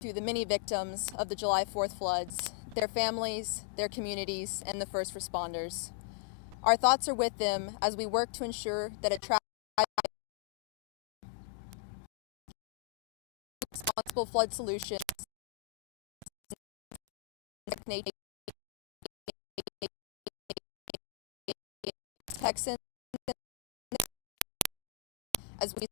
to the many victims of the July 4th floods, their families, their communities, and the first responders. Our thoughts are with them as we work to ensure that responsible flood solutions Texans as we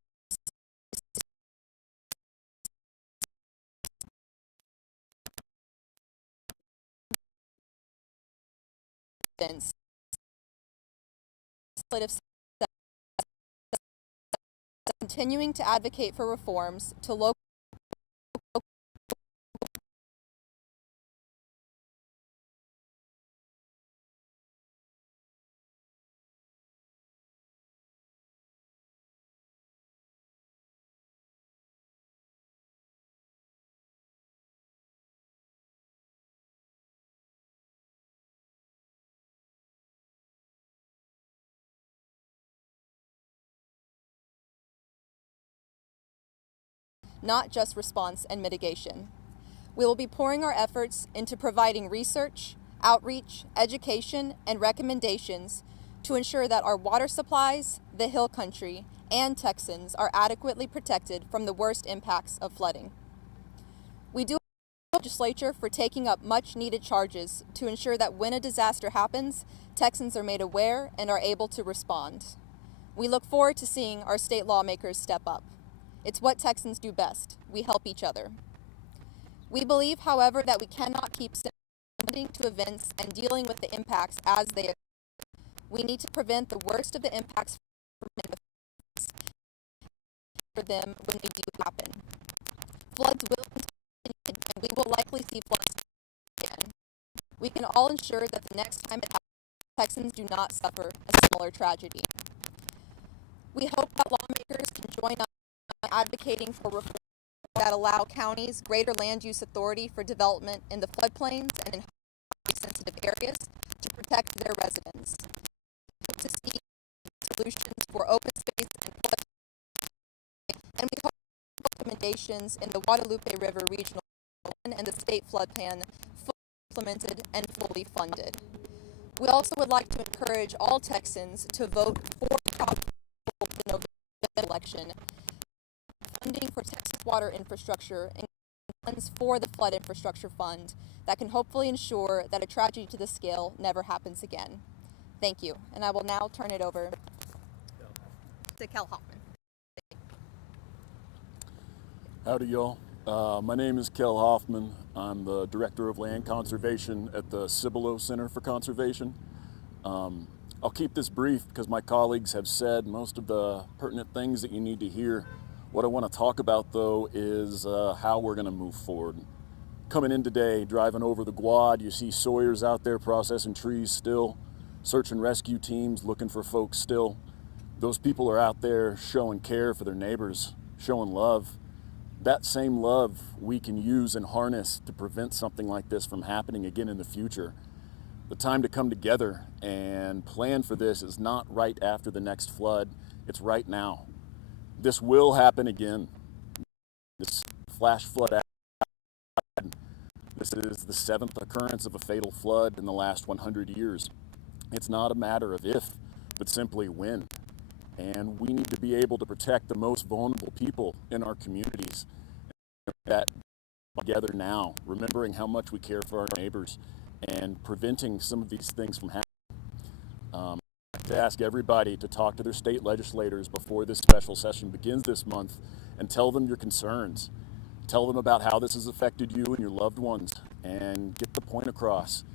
continuing to advocate for reforms to local not just response and mitigation. We will be pouring our efforts into providing research, outreach, education, and recommendations to ensure that our water supplies, the Hill Country, and Texans are adequately protected from the worst impacts of flooding. We do the legislature for taking up much needed charges to ensure that when a disaster happens, Texans are made aware and are able to respond. We look forward to seeing our state lawmakers step up. It's what Texans do best. We help each other. We believe, however, that we cannot keep responding to events and dealing with the impacts as they occur. We need to prevent the worst of the impacts for them when they do happen. Floods will continue, and we will likely see floods again. We can all ensure that the next time it happens, Texans do not suffer a similar tragedy. We hope that lawmakers can join us in advocating for reform that allow counties greater land use authority for development in the floodplains and in sensitive areas to protect their residents. We hope to see solutions for open space and flood, and we hope recommendations in the Guadalupe River Regional Plan and the state flood plan fully implemented and fully funded. We also would like to encourage all Texans to vote for the November election. Funding for Texas water infrastructure and funds for the Flood Infrastructure Fund that can hopefully ensure that a tragedy to this scale never happens again. Thank you, and I will now turn it over to Kel Hoffman. Howdy, y'all. My name is Kel Hoffman. I'm the Director of Land Conservation at the Cibolo Center for Conservation. I'll keep this brief because my colleagues have said most of the pertinent things that you need to hear. What I want to talk about, though, is how we're going to move forward. Coming in today, driving over the Guad, you see sawyers out there processing trees still, search and rescue teams looking for folks still. Those people are out there showing care for their neighbors, showing love. That same love we can use and harness to prevent something like this from happening again in the future. The time to come together and plan for this is not right after the next flood, it's right now. This will happen again. This flash flood, this is the 7th occurrence of a fatal flood in the last 100 years. It's not a matter of if, but simply when. And we need to be able to protect the most vulnerable people in our communities. That together now, remembering how much we care for our neighbors and preventing some of these things from happening. To ask everybody to talk to their state legislators before this special session begins this month and tell them your concerns. Tell them about how this has affected you and your loved ones and get the point across.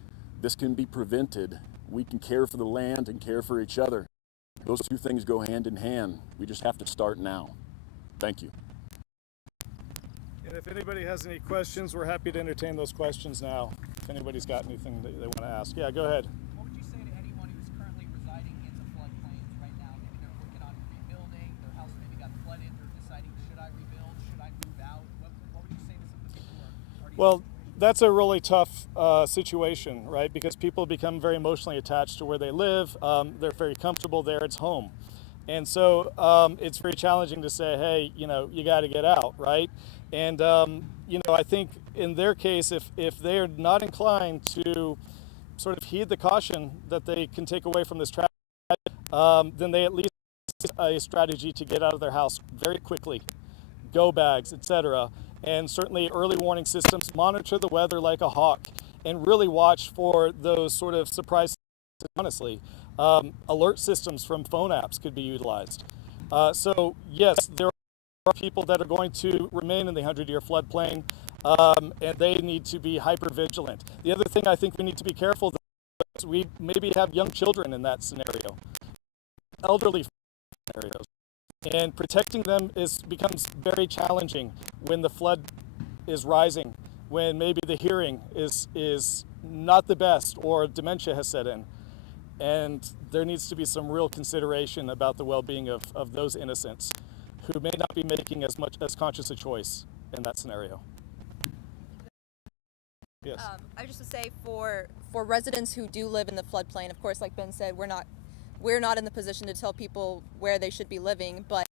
This can be prevented. We can care for the land and care for each other. Those two things go hand in hand. We just have to start now. Thank you. And if anybody has any questions, we're happy to entertain those questions now. If anybody's got anything that they want to ask. Yeah, go ahead. What would you say to anyone who's currently residing in the floodplains right now? Maybe they're working on rebuilding, their house maybe got flooded, they're deciding, should I rebuild, should I move out? What would you say to some of the people who are already... Well, that's a really tough situation, right? Because people become very emotionally attached to where they live. They're very comfortable there. It's home. And so it's very challenging to say, hey, you know, you got to get out, right? And I think in their case, if they are not inclined to sort of heed the caution that they can take away from this tragedy, then they at least have a strategy to get out of their house very quickly, go bags, etc. And certainly early warning systems, monitor the weather like a hawk, and really watch for those sort of surprises, honestly. Alert systems from phone apps could be utilized. So yes, there are people that are going to remain in the 100-year floodplain, and they need to be hyper vigilant. The other thing I think we need to be careful is we maybe have young children in that scenario, elderly scenarios, and protecting them becomes very challenging when the flood is rising, when maybe the hearing is not the best or dementia has set in. And there needs to be some real consideration about the well-being of those innocents who may not be making as conscious a choice in that scenario. Yes. I just to say for residents who do live in the floodplain, of course, like Ben said, we're not in the position to tell people where they should be living, but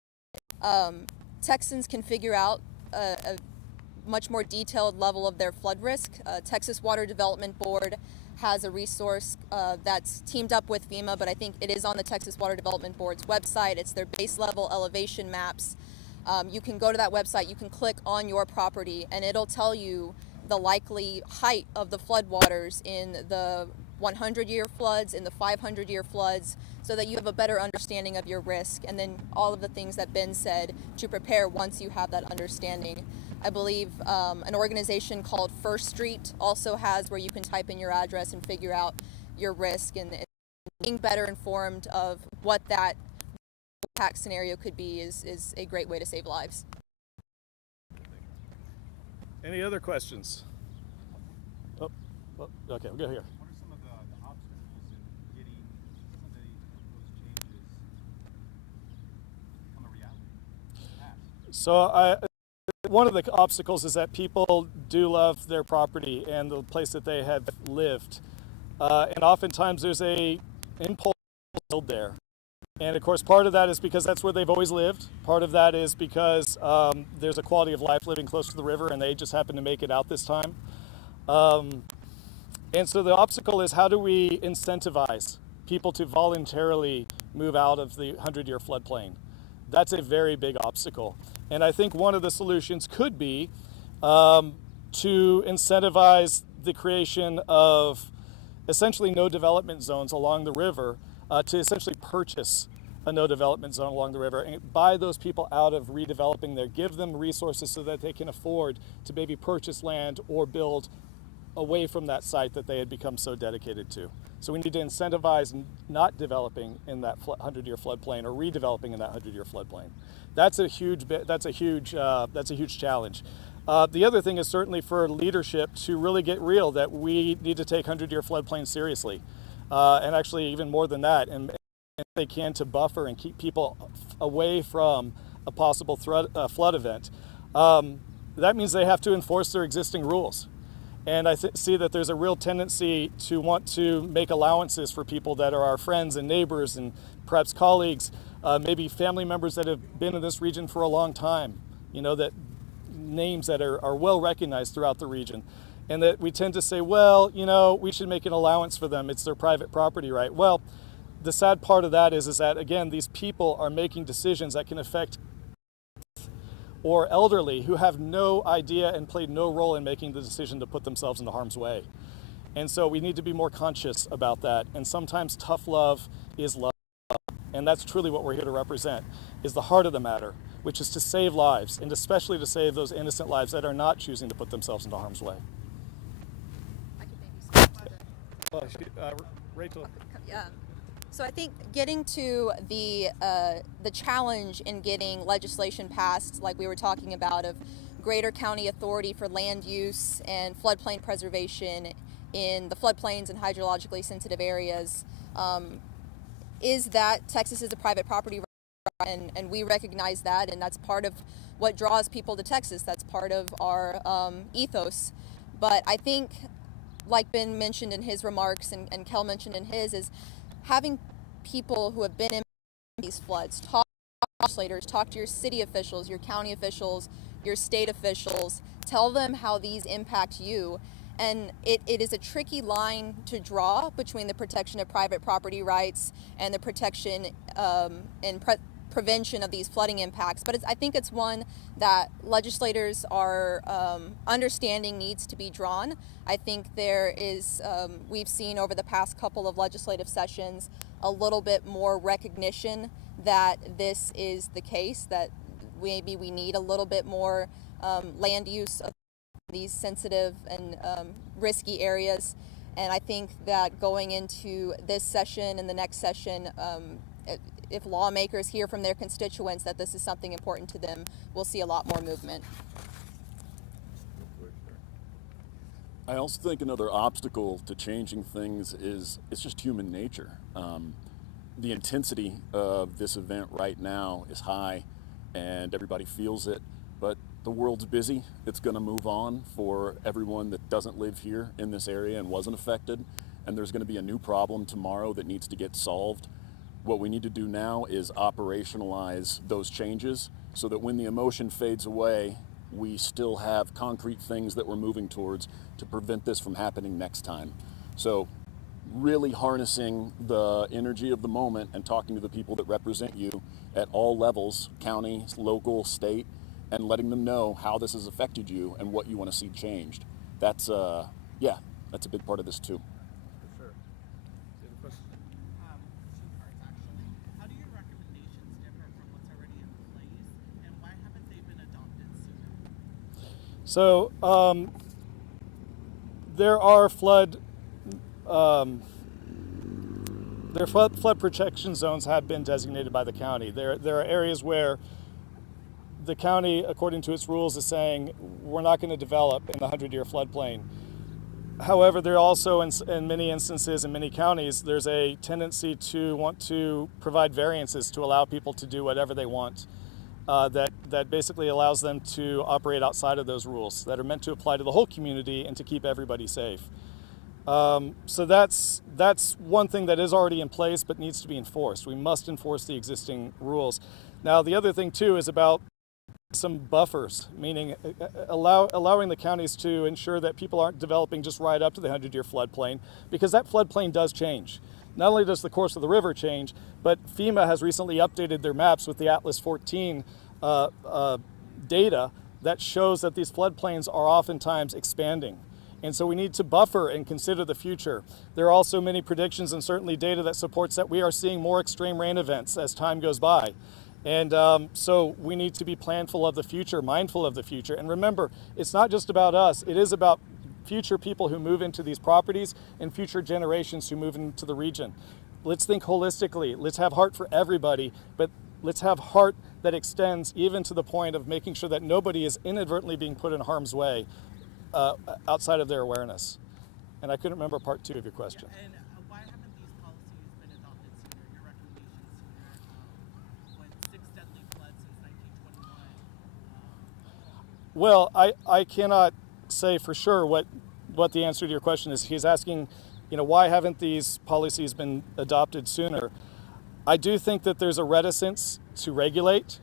Texans can figure out a much more detailed level of their flood risk. Texas Water Development Board has a resource that's teamed up with FEMA, but I think it is on the Texas Water Development Board's website. It's their base level elevation maps. You can go to that website, you can click on your property, and it'll tell you the likely height of the floodwaters in the 100-year floods, in the 500-year floods, so that you have a better understanding of your risk, and then all of the things that Ben said to prepare once you have that understanding. I believe an organization called First Street also has where you can type in your address and figure out your risk, and being better informed of what that impact scenario could be is a great way to save lives. Any other questions? Oh, okay, we'll go here. What are some of the obstacles in getting some of those changes become a reality? So one of the obstacles is that people do love their property and the place that they have lived. And oftentimes there's a impulse to build there. And of course, part of that is because that's where they've always lived. Part of that is because there's a quality of life living close to the river and they just happen to make it out this time. And so the obstacle is, how do we incentivize people to voluntarily move out of the 100-year floodplain? That's a very big obstacle. And I think one of the solutions could be to incentivize the creation of essentially no development zones along the river, to essentially purchase a no development zone along the river and buy those people out of redeveloping there, give them resources so that they can afford to maybe purchase land or build away from that site that they had become so dedicated to. So we need to incentivize not developing in that 100-year floodplain or redeveloping in that 100-year floodplain. That's a huge challenge. The other thing is certainly for leadership to really get real that we need to take 100-year floodplains seriously. And actually even more than that, and they can to buffer and keep people away from a possible flood event. That means they have to enforce their existing rules. And I see that there's a real tendency to want to make allowances for people that are our friends and neighbors and perhaps colleagues, maybe family members that have been in this region for a long time, that names that are well recognized throughout the region. And that we tend to say, well, we should make an allowance for them. It's their private property right. Well, the sad part of that is that, again, these people are making decisions that can affect or elderly who have no idea and played no role in making the decision to put themselves into harm's way. And so we need to be more conscious about that. And sometimes tough love is love. And that's truly what we're here to represent, is the heart of the matter, which is to save lives, and especially to save those innocent lives that are not choosing to put themselves into harm's way. Rachel. Yeah. So I think getting to the challenge in getting legislation passed, like we were talking about, of greater county authority for land use and floodplain preservation in the floodplains and hydrologically sensitive areas, is that Texas is a private property right, and we recognize that, and that's part of what draws people to Texas. That's part of our ethos. But I think, like Ben mentioned in his remarks and Kel mentioned in his, is having people who have been in these floods talk to legislators, talk to your city officials, your county officials, your state officials, tell them how these impact you. And it is a tricky line to draw between the protection of private property rights and the protection and prevention of these flooding impacts. But I think it's one that legislators are understanding needs to be drawn. I think there is, we've seen over the past couple of legislative sessions, a little bit more recognition that this is the case, that maybe we need a little bit more land use of these sensitive and risky areas. And I think that going into this session and the next session, if lawmakers hear from their constituents that this is something important to them, we'll see a lot more movement. I also think another obstacle to changing things is it's just human nature. The intensity of this event right now is high and everybody feels it, but the world's busy. It's going to move on for everyone that doesn't live here in this area and wasn't affected, and there's going to be a new problem tomorrow that needs to get solved. What we need to do now is operationalize those changes so that when the emotion fades away, we still have concrete things that we're moving towards to prevent this from happening next time. So really harnessing the energy of the moment and talking to the people that represent you at all levels, county, local, state, and letting them know how this has affected you and what you want to see changed. That's a big part of this too. For sure. Do you have a question? Two parts actually. How do your recommendations differ from what's already in place, and why haven't they been adopted sooner? So there are flood protection zones have been designated by the county. There are areas where the county, according to its rules, is saying we're not going to develop in the 100-year floodplain. However, there are also, in many instances, in many counties, there's a tendency to want to provide variances to allow people to do whatever they want. That basically allows them to operate outside of those rules that are meant to apply to the whole community and to keep everybody safe. So that's one thing that is already in place but needs to be enforced. We must enforce the existing rules. Now, the other thing too is about some buffers, meaning allowing the counties to ensure that people aren't developing just right up to the 100-year floodplain, because that floodplain does change. Not only does the course of the river change, but FEMA has recently updated their maps with the Atlas 14 data that shows that these floodplains are oftentimes expanding. And so we need to buffer and consider the future. There are also many predictions and certainly data that supports that we are seeing more extreme rain events as time goes by. And so we need to be planful of the future, mindful of the future. And remember, it's not just about us, it is about future people who move into these properties and future generations who move into the region. Let's think holistically, let's have heart for everybody, but let's have heart that extends even to the point of making sure that nobody is inadvertently being put in harm's way outside of their awareness. And I couldn't remember part 2 of your question. And why haven't these policies been adopted sooner? Your recommendations sooner? With 6 deadly floods since 1921. Well, I cannot say for sure what the answer to your question is. He's asking, why haven't these policies been adopted sooner? I do think that there's a reticence to regulate,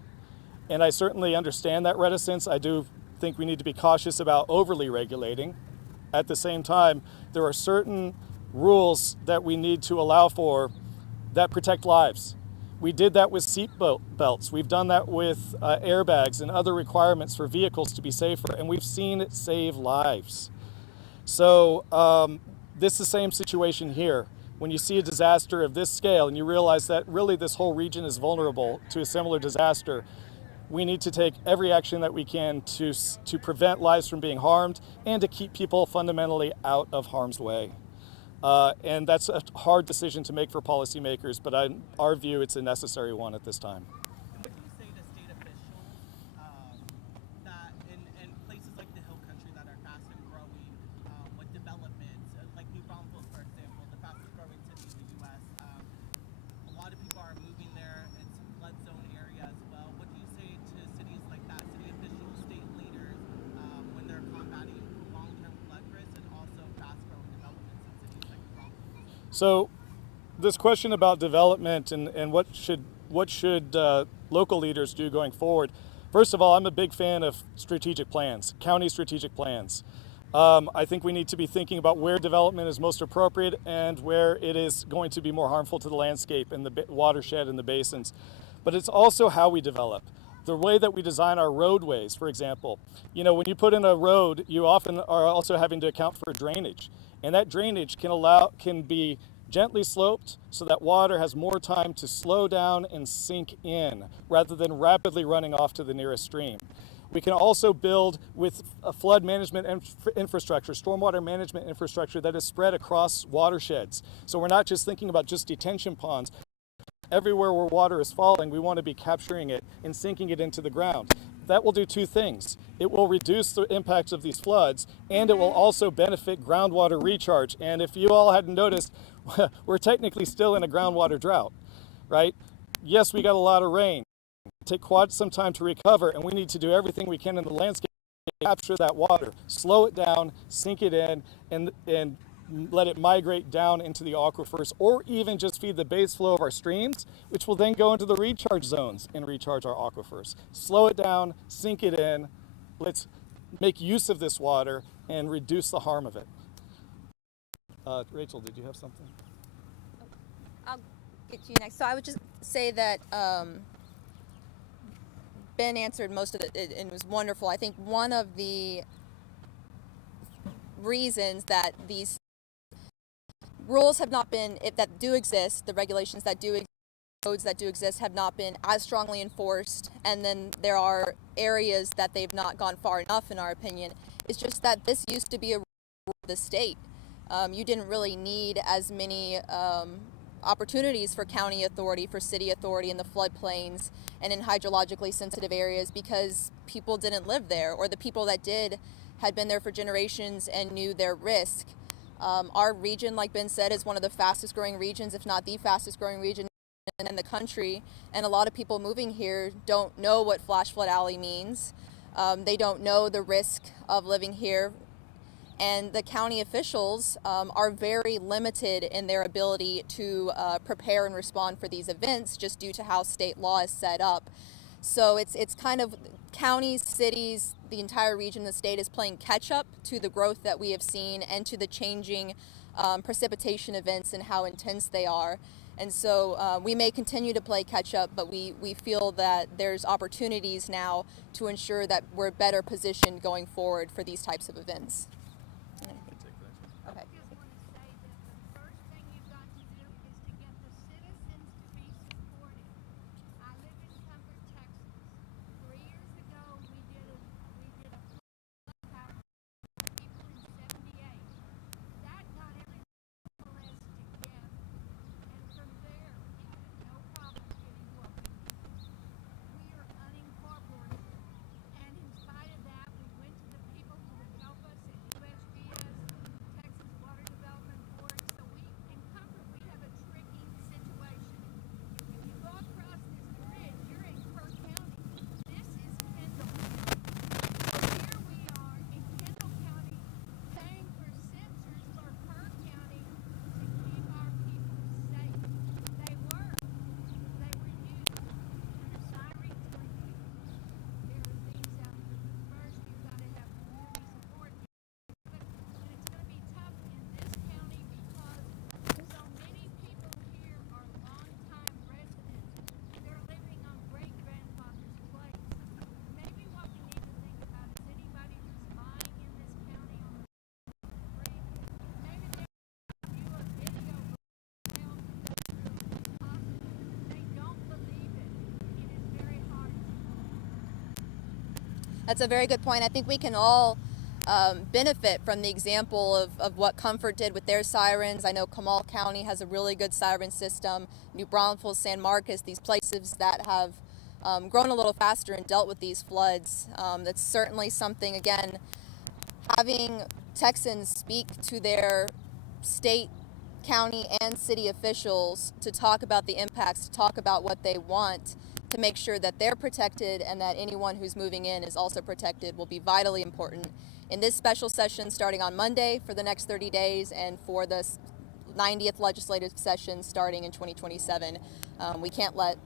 and I certainly understand that reticence. I do think we need to be cautious about overly regulating. At the same time, there are certain rules that we need to allow for that protect lives. We did that with seat belts. We've done that with airbags and other requirements for vehicles to be safer, and we've seen it save lives. So this is the same situation here. When you see a disaster of this scale and you realize that really this whole region is vulnerable to a similar disaster, we need to take every action that we can to prevent lives from being harmed and to keep people fundamentally out of harm's way. And that's a hard decision to make for policymakers, but in our view, it's a necessary one at this time. And what do you say to state officials that in places like the Hill Country that are fast and growing with developments, like New Braunfels, for example, the fastest growing city in the U.S., a lot of people are moving there. It's a flood zone area as well. What do you say to cities like that, city officials, state leaders, when they're combating long-term flood risk and also fast-growing developments in cities like New Braunfels? So this question about development and what should local leaders do going forward, First of all, I'm a big fan of strategic plans, county strategic plans. I think we need to be thinking about where development is most appropriate and where it is going to be more harmful to the landscape and the watershed and the basins. But it's also how we develop. The way that we design our roadways, for example. You know, when you put in a road, you often are also having to account for drainage. And that drainage can be gently sloped so that water has more time to slow down and sink in rather than rapidly running off to the nearest stream. We can also build with a flood management infrastructure, stormwater management infrastructure that is spread across watersheds. So we're not just thinking about just detention ponds. Everywhere where water is falling, we want to be capturing it and sinking it into the ground. That will do two things. It will reduce the impacts of these floods, and it will also benefit groundwater recharge. And if you all hadn't noticed, we're technically still in a groundwater drought, right? Yes, we got a lot of rain. Take quite some time to recover, and we need to do everything we can in the landscape to capture that water, slow it down, sink it in, and let it migrate down into the aquifers, or even just feed the base flow of our streams, which will then go into the recharge zones and recharge our aquifers. Slow it down, sink it in. Let's make use of this water and reduce the harm of it. Rachel, did you have something? I'll get to you next. So I would just say that Ben answered most of it and it was wonderful. I think one of the reasons that these rules have not been, that do exist, the regulations that do exist, codes that do exist have not been as strongly enforced, and then there are areas that they've not gone far enough, in our opinion. It's just that this used to be a rule of the state. You didn't really need as many opportunities for county authority, for city authority in the floodplains and in hydrologically sensitive areas because people didn't live there, or the people that did had been there for generations and knew their risk. Our region, like Ben said, is one of the fastest growing regions, if not the fastest growing region in the country. And a lot of people moving here don't know what flash flood alley means. They don't know the risk of living here. And the county officials are very limited in their ability to prepare and respond for these events just due to how state law is set up. So it's kind of counties, cities, the entire region, the state is playing catch up to the growth that we have seen and to the changing precipitation events and how intense they are. And so we may continue to play catch up, but we feel that there's opportunities now to ensure that we're better positioned going forward for these types of events. Okay. I just want to say that the first thing you've got to do is to get the citizens to be supportive. I live in Comfort, Texas. 3 years ago, we did a flood pack for people in 78. That got everybody together, and from there, we had no problem getting what we needed. We are unincorporated, and in spite of that, we went to the people who would help us at USGS. Texas Water Development Board. So in Comfort, we have a tricky situation. If you go across this bridge, you're in Kerr County. This is Kendall County. So here we are in Kendall County paying for sensors for Kerr County to keep our people safe. They work. They were used. There's siren cleaning. There are things out there. First, you've got to have community support. But it's going to be tough in this county because so many people here are longtime residents. They're living on great-grandfather's place. Maybe what we need to think about is anybody who's buying in this county on the free, maybe they view a video of help possible. They don't believe it. It is very hard to That's a very good point. I think we can all benefit from the example of what Comfort did with their sirens. I know Comal County has a really good siren system. New Braunfels, San Marcos, these places that have grown a little faster and dealt with these floods. That's certainly something, again, having Texans speak to their state, county, and city officials to talk about the impacts, to talk about what they want, to make sure that they're protected and that anyone who's moving in is also protected will be vitally important. In this special session starting on Monday for the next 30 days and for the 90th legislative session starting in 2027, we can't let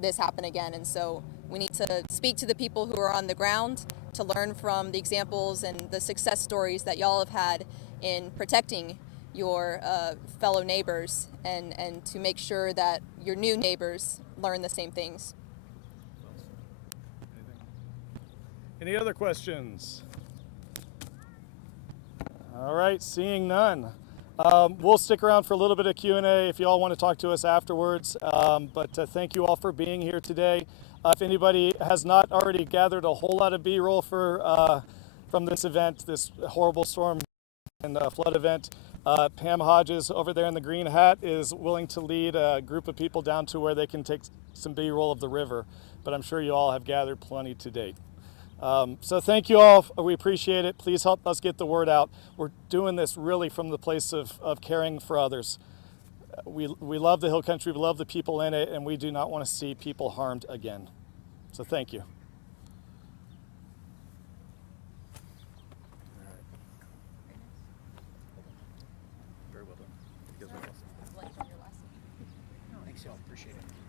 this happen again. And so We need to speak to the people who are on the ground to learn from the examples and the success stories that y'all have had in protecting your fellow neighbors, and to make sure that your new neighbors learn the same things. Any other questions? All right, seeing none. We'll stick around for a little bit of Q&A if you all want to talk to us afterwards. But thank you all for being here today. If anybody has not already gathered a whole lot of B-roll from this event, this horrible storm and flood event, Pam Hodges over there in the green hat is willing to lead a group of people down to where they can take some B-roll of the river. But I'm sure you all have gathered plenty to date. So thank you all. We appreciate it. Please help us get the word out. We're doing this really from the place of caring for others. We love the Hill Country, we love the people in it, and we do not want to see people harmed again. So thank you. Thanks, y'all. Appreciate it.